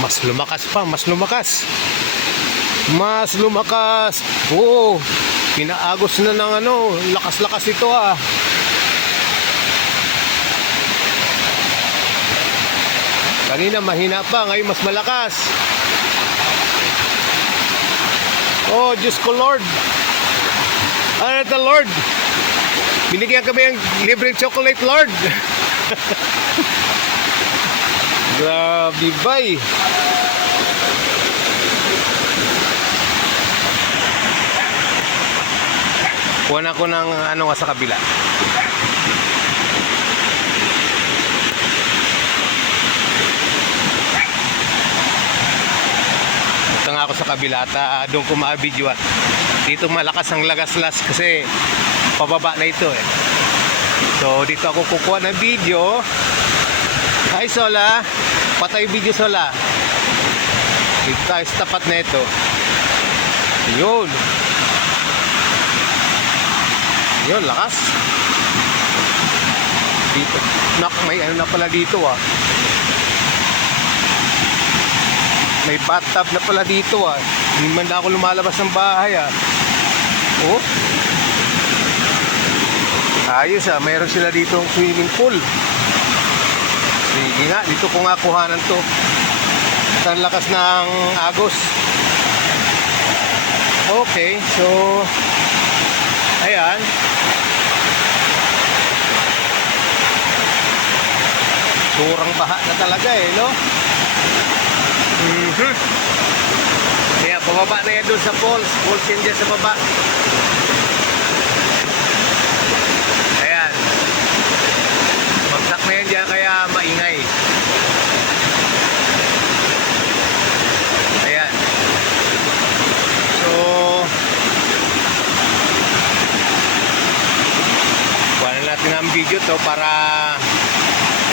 Mas lumakas pa, mas lumakas. Mas lumakas. Oo. Pinaagos na ng ano, lakas-lakas ito ah. Kanina mahina pa, ngayon mas malakas. Oh, Diyos ko Lord. Ano ito Lord? Binigyan kami ng libreng chocolate Lord. Grabe bay. Kuha na ko ng ano nga sa kabila. Ito nga ako sa kabila at doon ko ma-video. Dito malakas ang lagaslas kasi pababa na ito eh. So dito ako kukuha ng video. Hi Sola, patay video Sola. Dito tayo sa tapat na ito. Yun. Yun, lakas. Dito. Nak, may ano na pala dito ah. May bathtub na pala dito ah. Hindi man na ako lumalabas ng bahay ah. Oh. Ayos ah, mayroon sila dito swimming pool. Sige nga, dito ko nga kuhanan to. Ang lakas ng agos. Okay, so ayan. Surang baha na talaga eh, no? Kaya pababa na yan doon sa falls. Falls yan dyan sa baba. Ayan. Bagsak na yan dyan kaya maingay. Ayan. So kuha na natin ang video to para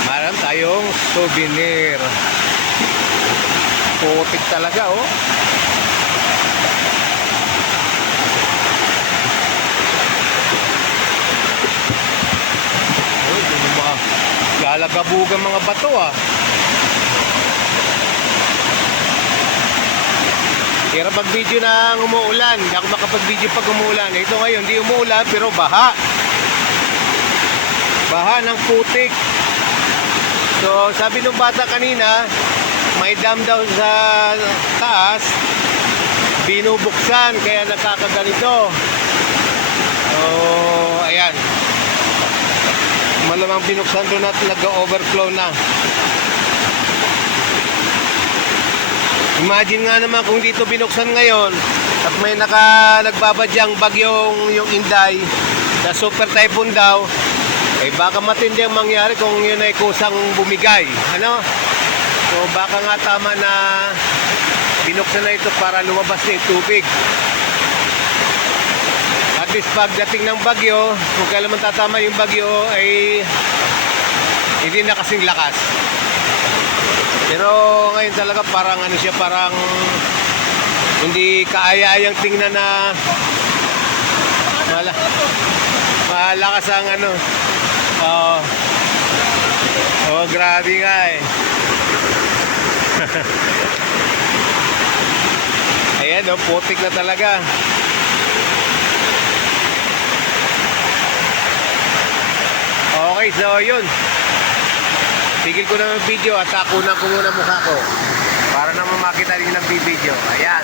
meron tayong souvenir. Putik talaga oh. Galagabugan mga bato ah. Kaya pag video na umuulan, hindi ako makapag-video pag umuulan. Ito ngayon, hindi umuulan pero baha. Baha ng putik. So sabi nung bata kanina, may dam daw sa taas, binubuksan kaya nakakaganito. So ayan, malamang binuksan doon at nag-overflow na. Imagine nga naman kung dito binuksan ngayon at may nagbabadyang bagyong yung Inday na super typhoon daw, eh baka matindi ang mangyari kung yun ay kusang bumigay, ano? So baka nga tama na binuksan na ito para lumabas na yung tubig. At least pagdating ng bagyo, kung kailan man tatama yung bagyo, ay hindi na kasing lakas. Pero ngayon talaga parang ano siya, parang hindi kaaya-ayang tingnan na malakas ang ano. Oh, grabe nga eh. Ayan oh, putik na talaga. Okay, so yun. Tigil ko na ng video at takunan ko muna mukha ko para naman makita rin ng video. Ayan.